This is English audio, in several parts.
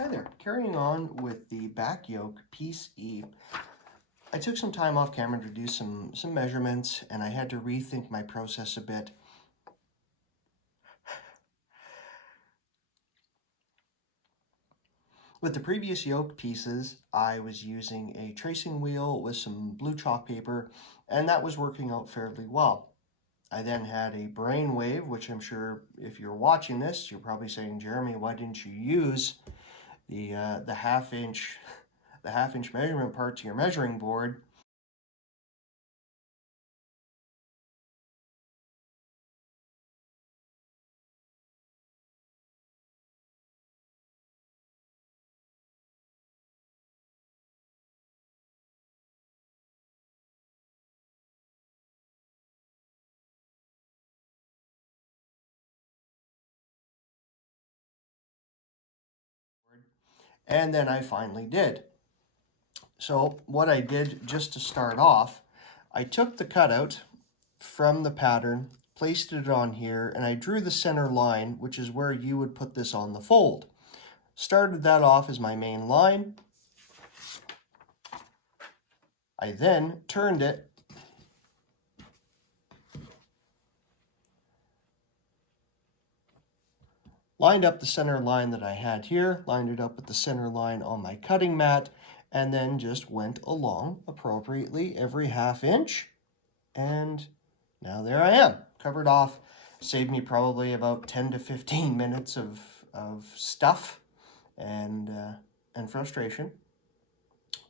Hi there. Carrying on with the back yoke, piece E, I took some time off camera to do some measurements, and I had to rethink my process a bit. With the previous yoke pieces, I was using a tracing wheel with some blue chalk paper, and that was working out fairly well. I then had a brainwave, which I'm sure if you're watching this, you're probably saying, Jeremy, why didn't you use the half inch measurement part to your measuring board? And then I finally did. So what I did just to start off, I took the cutout from the pattern, placed it on here, and I drew the center line, which is where you would put this on the fold. Started that off as my main line. I then turned it lined up the center line that I had here, lined it up with the center line on my cutting mat, and then just went along appropriately every half inch. And now there I am, covered off. Saved me probably about 10 to 15 minutes of stuff and frustration.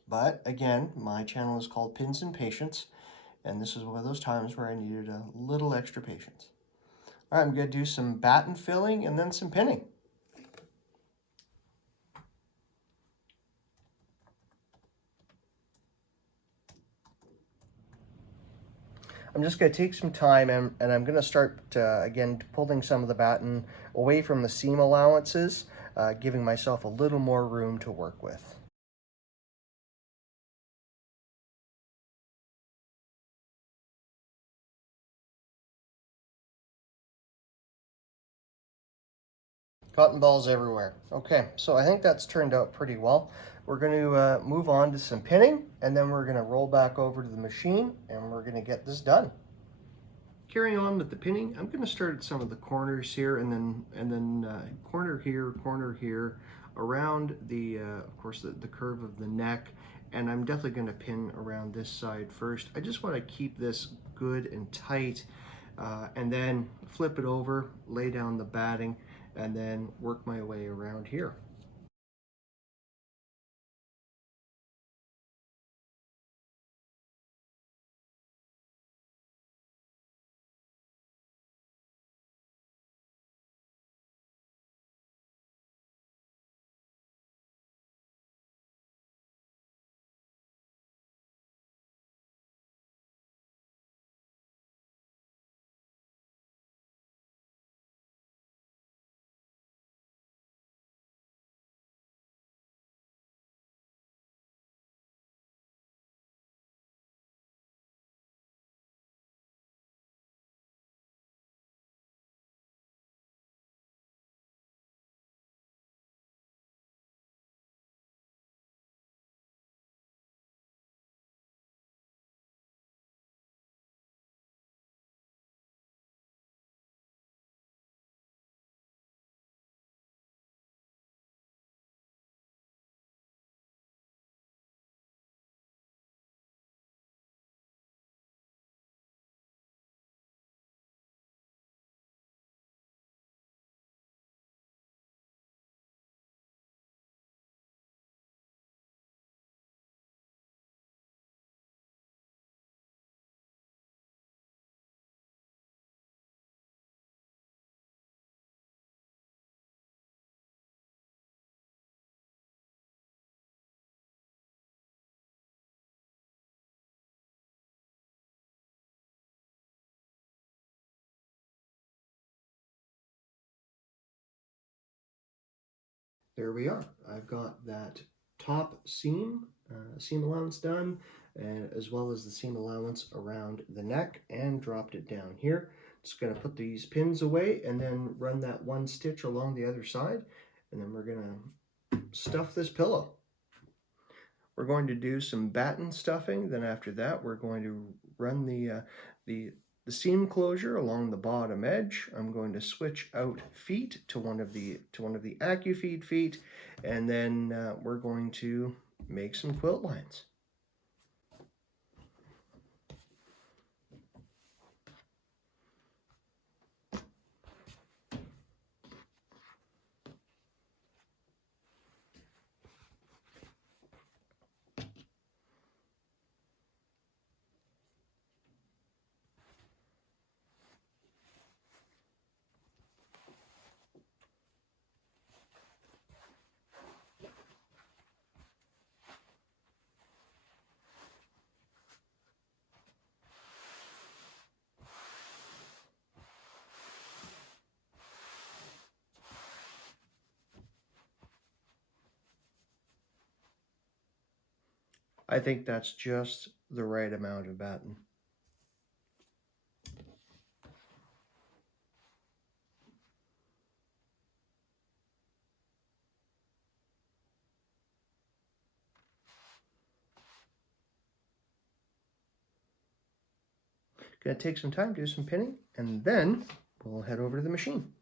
But again, my channel is called Pins and Patience, and this is one of those times where I needed a little extra patience. All right, I'm going to do some batten filling and then some pinning. I'm just going to take some time and I'm going to start, again, pulling some of the batten away from the seam allowances, giving myself a little more room to work with. Cotton balls everywhere. Okay, so I think that's turned out pretty well. We're going to move on to some pinning, and then we're going to roll back over to the machine, and we're going to get this done. Carrying on with the pinning, I'm going to start at some of the corners here, and then corner here, around the, of course, the curve of the neck, and I'm definitely going to pin around this side first. I just want to keep this good and tight, and then flip it over, lay down the batting, and then work my way around here. There we are. I've got that top seam allowance done, as well as the seam allowance around the neck, and dropped it down here. Just going to put these pins away and then run that one stitch along the other side, and then we're going to stuff this pillow. We're going to do some batten stuffing. Then after that, we're going to run the seam closure along the bottom edge. I'm going to switch out feet to one of the AccuFeed feet, and then we're going to make some quilt lines. I think that's just the right amount of batten. Gonna take some time, do some pinning, and then we'll head over to the machine.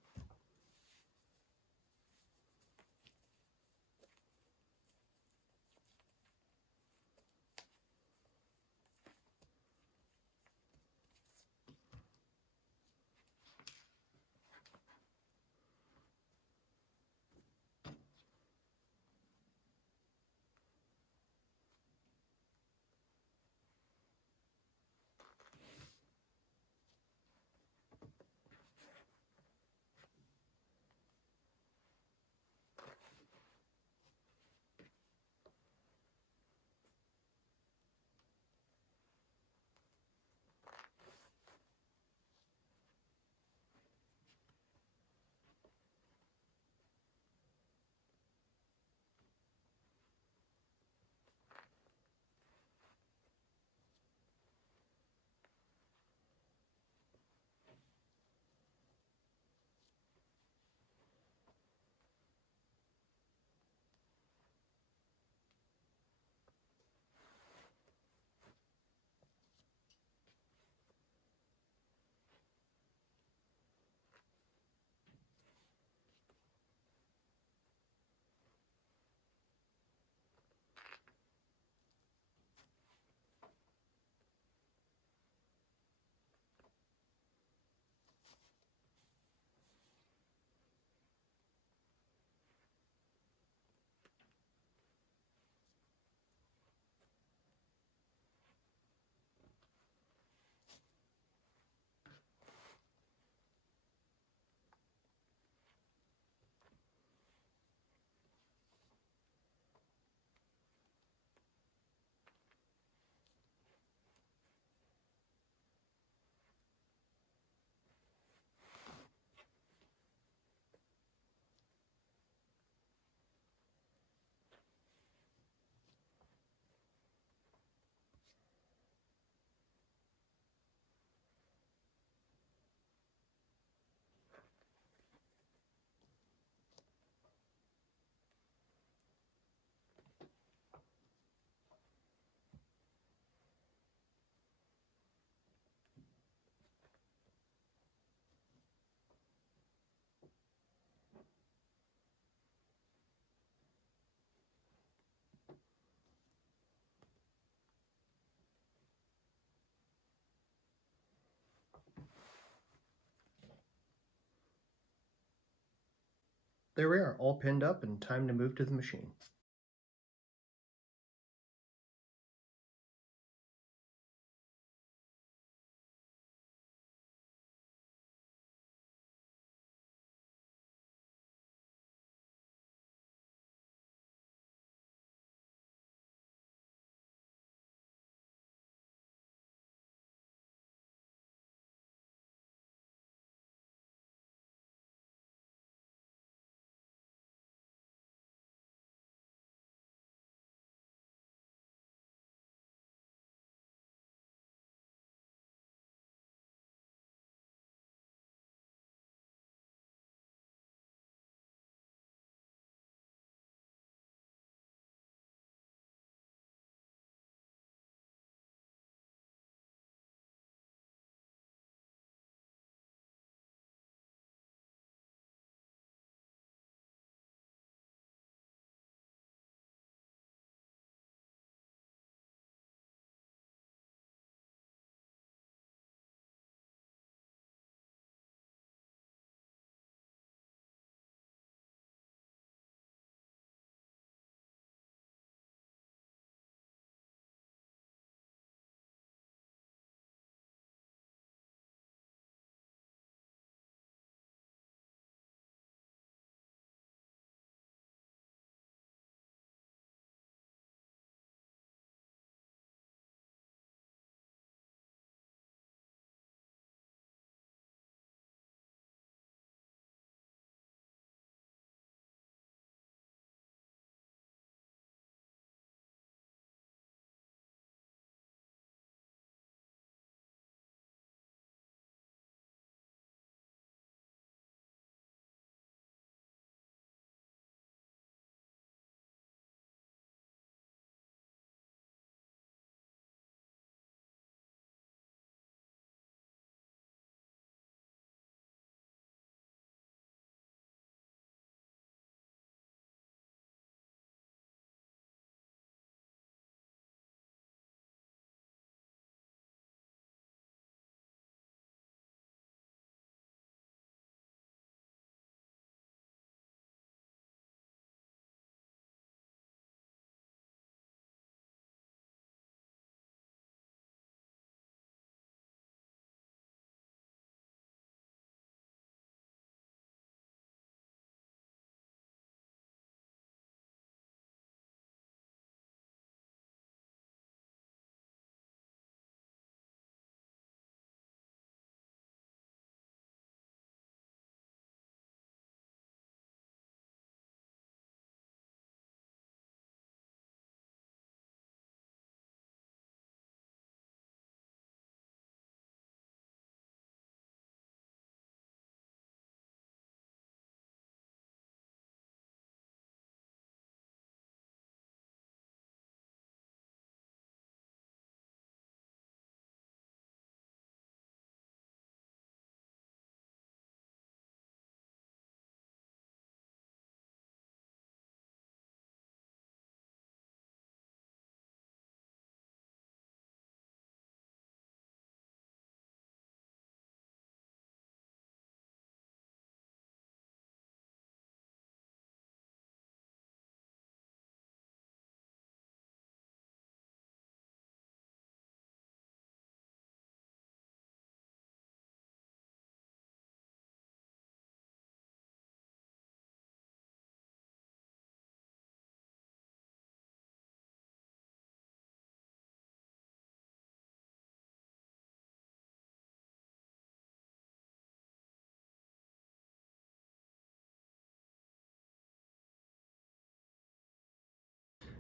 There we are, all pinned up and time to move to the machine.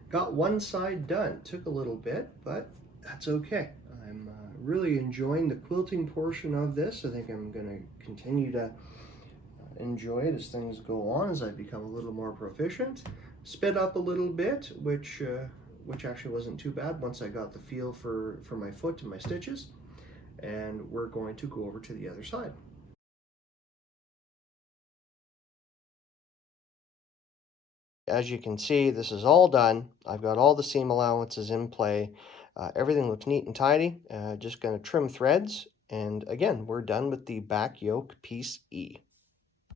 Got one side done. Took a little bit, but that's okay. I'm really enjoying the quilting portion of this. I think I'm going to continue to enjoy it as things go on, as I become a little more proficient. Sped up a little bit, which actually wasn't too bad once I got the feel for my foot and my stitches. And we're going to go over to the other side. As you can see, this is all done. I've got all the seam allowances in play. Everything looks neat and tidy. Just going to trim threads. And again, we're done with the back yoke piece E.